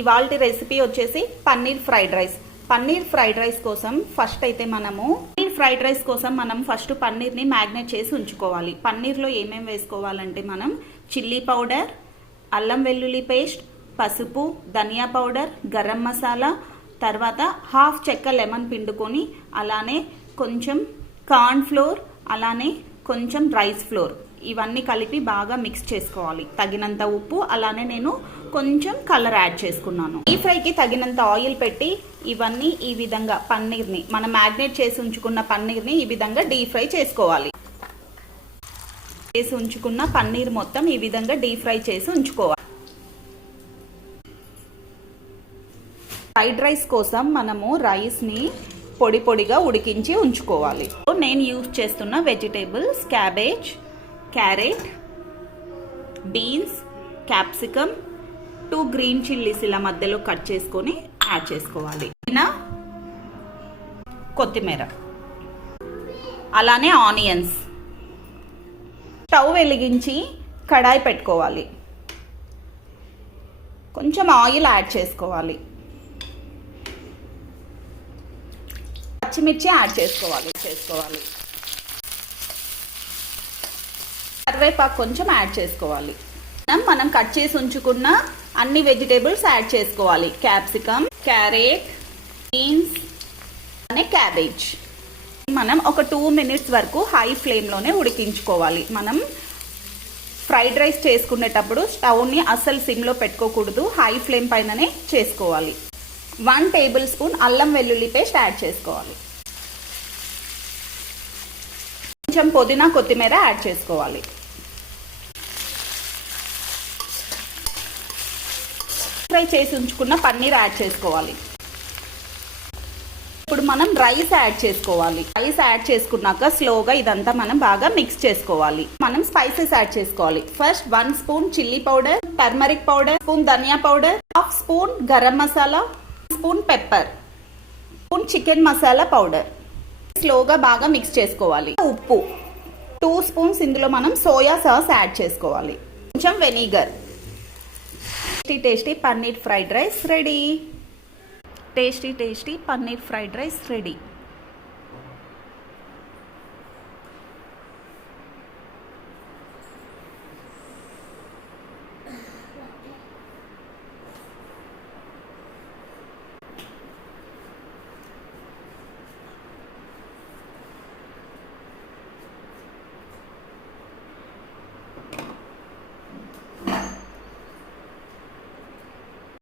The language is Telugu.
ఇవాల్టి రెసిపీ వచ్చేసి paneer fried rice. Paneer fried rice కోసం ఫస్ట్ అయితే మనం ఫస్ట్ పన్నీర్ని మ్యాగ్నేట్ చేసి ఉంచుకోవాలి. పన్నీర్లో ఏమేమి వేసుకోవాలంటే మనం చిల్లీ పౌడర్, అల్లం వెల్లుల్లి పేస్ట్, పసుపు, ధనియా పౌడర్, గరం మసాలా, తర్వాత హాఫ్ చెక్క లెమన్ పిండుకొని, అలానే కొంచెం కార్న్ ఫ్లోర్, అలానే కొంచెం రైస్ ఫ్లోర్, ఇవన్నీ కలిపి బాగా మిక్స్ చేసుకోవాలి. తగినంత ఉప్పు, అలానే నేను కొంచెం కలర్ యాడ్ చేసుకున్నాను. ఈ ఫ్రైకి తగినంత ఆయిల్ పెట్టి ఇవన్నీ ఈ విధంగా పన్నీర్ని మనం మ్యాగ్నేట్ చేసి ఉంచుకున్న పన్నీర్ని ఈ విధంగా డీప్ ఫ్రై చేసుకోవాలి. చేసి ఉంచుకున్న పన్నీర్ మొత్తం ఈ విధంగా డీప్ ఫ్రై చేసి ఉంచుకోవాలి. ఫ్రైడ్ రైస్ కోసం మనము రైస్ని పొడి పొడిగా ఉడికించి ఉంచుకోవాలి. నేను యూజ్ చేస్తున్న vegetables cabbage, carrot, beans, capsicum, 2 green chillies ఇలా మధ్యలో కట్ చేసుకొని యాడ్ చేసుకోవాలి. కొత్తిమీర, అలానే ఆనియన్స్. స్టవ్ వెలిగించి కడాయి పెట్టుకోవాలి. కొంచెం ఆయిల్ యాడ్ చేసుకోవాలి. పచ్చిమిర్చి యాడ్ చేసుకోవాలి. కరివేపాకు కొంచెం యాడ్ చేసుకోవాలి. మనం కట్ చేసి ఉంచుకున్న అన్ని వెజిటేబుల్స్ యాడ్ చేసుకోవాలి. క్యాప్సికమ్, క్యారెట్, బీన్స్, అనే క్యాబేజ్. మనం ఒక 2 మినిట్స్ వరకు హై ఫ్లేమ్లోనే ఉడికించుకోవాలి. మనం ఫ్రైడ్ రైస్ చేసుకునేటప్పుడు స్టవ్ని అస్సలు సిమ్లో పెట్టుకోకూడదు, హై ఫ్లేమ్ పైననే చేసుకోవాలి. 1 టేబుల్ స్పూన్ అల్లం వెల్లుల్లి పేస్ట్ యాడ్ చేసుకోవాలి. కొంచెం పుదీనా, కొత్తిమీర యాడ్ చేసుకోవాలి. ఫ్రై చేసి ఉంచుకున్న పన్నీర్ యాడ్ చేసుకోవాలి. ఇప్పుడు మనం రైస్ యాడ్ చేసుకోవాలి. రైస్ యాడ్ చేసుకున్నాక స్లోగా ఇదంతా మనం బాగా మిక్స్ చేసుకోవాలి. మనం స్పైసెస్ యాడ్ చేసుకోవాలి. First 1 spoon chilli powder, turmeric powder, spoon ధనియా powder, half spoon garam masala, spoon pepper, spoon chicken masala powder. స్లోగా బాగా మిక్స్ చేసుకోవాలి. ఉప్పు 2 స్పూన్స్, ఇందులో మనం సోయా సాస్ యాడ్ చేసుకోవాలి. కొంచెం vinegar. Tasty paneer fried rice ready. Tasty paneer fried rice ready.